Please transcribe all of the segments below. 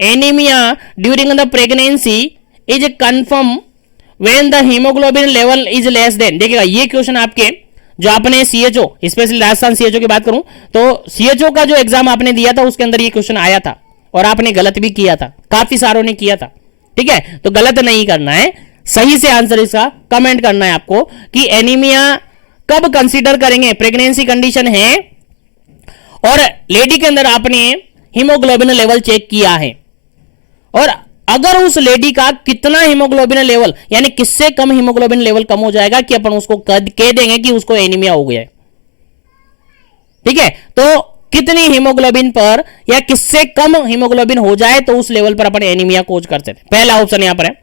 Anaemia during the pregnancy is confirm when the haemoglobin level is less than. देखिएगा ये question आपके जो आपने सीएचओ, स्पेशली राजस्थान सीएचओ की बात करूं तो सीएचओ का जो एग्जाम आपने दिया था उसके अंदर ये क्वेश्चन आया था और आपने गलत भी किया था, काफी सारों ने किया था। ठीक है, तो गलत नहीं करना है, सही से आंसर इसका कमेंट करना है आपको कि एनीमिया कब कंसीडर करेंगे। प्रेगनेंसी कंडीशन है और लेडी के अंदर आपने हीमोग्लोबिन लेवल चेक किया है और अगर उस लेडी का कितना हीमोग्लोबिन लेवल यानी किससे कम हीमोग्लोबिन लेवल कम हो जाएगा कि अपन उसको कह देंगे कि उसको एनीमिया हो गया है। ठीक है, तो कितनी हीमोग्लोबिन पर या किससे कम हीमोग्लोबिन हो जाए तो उस लेवल पर अपन एनीमिया खोज करते थे। पहला ऑप्शन यहां पर है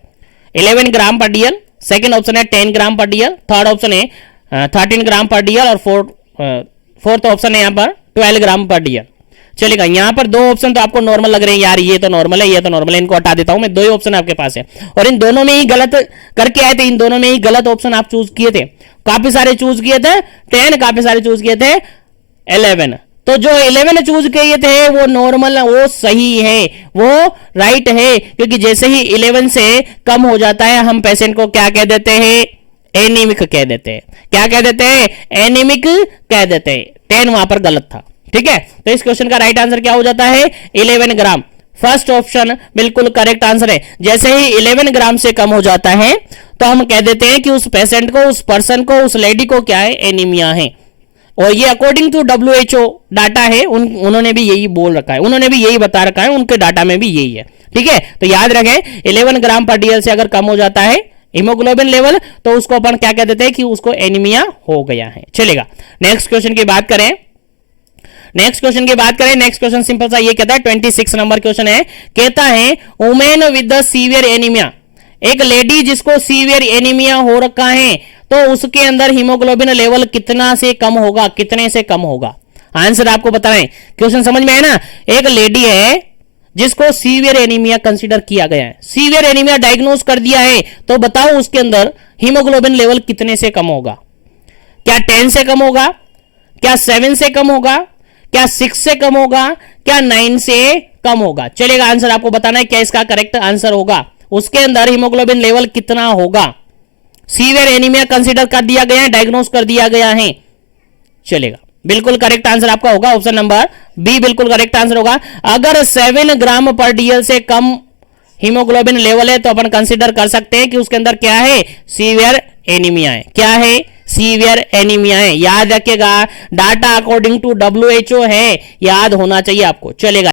11 ग्राम पर डीएल, सेकंड ऑप्शन है 10 ग्राम पर डीएल, थर्ड ऑप्शन है 13 ग्राम पर डीएल और फोर्थ ऑप्शन है यहां पर 12 ग्राम पर डीएल। चलेगा, यहां पर दो ऑप्शन तो आपको नॉर्मल लग रहे हैं यार, ये तो नॉर्मल है, ये तो नॉर्मल है, इनको हटा देता हूं मैं। दो ही ऑप्शन आपके पास है और इन दोनों में ही गलत करके आए थे, इन दोनों में ही गलत ऑप्शन आप चूज किए थे। काफी सारे चूज किए थे 10, काफी सारे चूज किए थे 11। तो जो 11 चूज किए थे वो नॉर्मल, वो सही है, वो राइट है, क्योंकि जैसे ही 11 से कम हो जाता है हम पेशेंट को क्या कह देते हैं, एनीमिक कह देते हैं। क्या कह देते हैं, एनीमिक कह देते हैं। 10 वहां पर गलत था। ठीक है, तो इस क्वेश्चन का राइट आंसर क्या हो जाता है, 11 ग्राम। फर्स्ट ऑप्शन बिल्कुल करेक्ट आंसर है। जैसे ही 11 ग्राम से कम हो जाता है तो हम कह देते हैं कि उस पेशेंट को, उस पर्सन को, उस लेडी को क्या है, एनीमिया है। और ये अकॉर्डिंग टू WHO डाटा है, उन्होंने भी यही बोल रखा है, उन्होंने भी यही बता रखा है, उनके डाटा में भी यही है। ठीक है, तो याद रखें 11 ग्राम पर डीएल से अगर कम हो जाता है हीमोग्लोबिन लेवल तो उसको अपन क्या कह देते हैं कि उसको एनीमिया हो गया है। चलेगा, नेक्स्ट क्वेश्चन की बात करें। नेक्स्ट क्वेश्चन सिंपल सा ये कहता है 26 नंबर क्वेश्चन है, कहता है women with the severe anaemia, एक लेडी जिसको सीवियर एनीमिया हो रखा है तो उसके अंदर हीमोग्लोबिन लेवल कितना से कम होगा, कितने से कम होगा। आंसर आपको बताएं, क्वेश्चन समझ में है ना। एक लेडी है जिसको सीवियर एनीमिया कंसीडर किया गया है, सीवियर एनीमिया डायग्नोज कर दिया है, तो बताओ उसके अंदर हीमोग्लोबिन लेवल कितने से कम होगा। क्या 10 से कम होगा, क्या 7 से कम होगा, क्या 6 से कम होगा, क्या 9 से कम होगा। चलेगा, आंसर आपको बताना है क्या इसका करेक्ट आंसर होगा, उसके अंदर हीमोग्लोबिन लेवल कितना होगा। सीवियर एनीमिया कंसीडर कर दिया गया है, डायग्नोज कर दिया गया है। चलेगा, बिल्कुल करेक्ट आंसर आपका होगा ऑप्शन नंबर बी, बिल्कुल करेक्ट आंसर होगा। अगर 7 ग्राम पर डीएल से कम हीमोग्लोबिन लेवल है तो अपन कंसीडर कर सकते हैं कि उसके अंदर क्या है, सीवियर एनीमिया है। क्या है, सीवियर एनीमिया है। याद रखिएगा, डाटा अकॉर्डिंग टू WHO है, याद होना चाहिए आपको। चलेगा।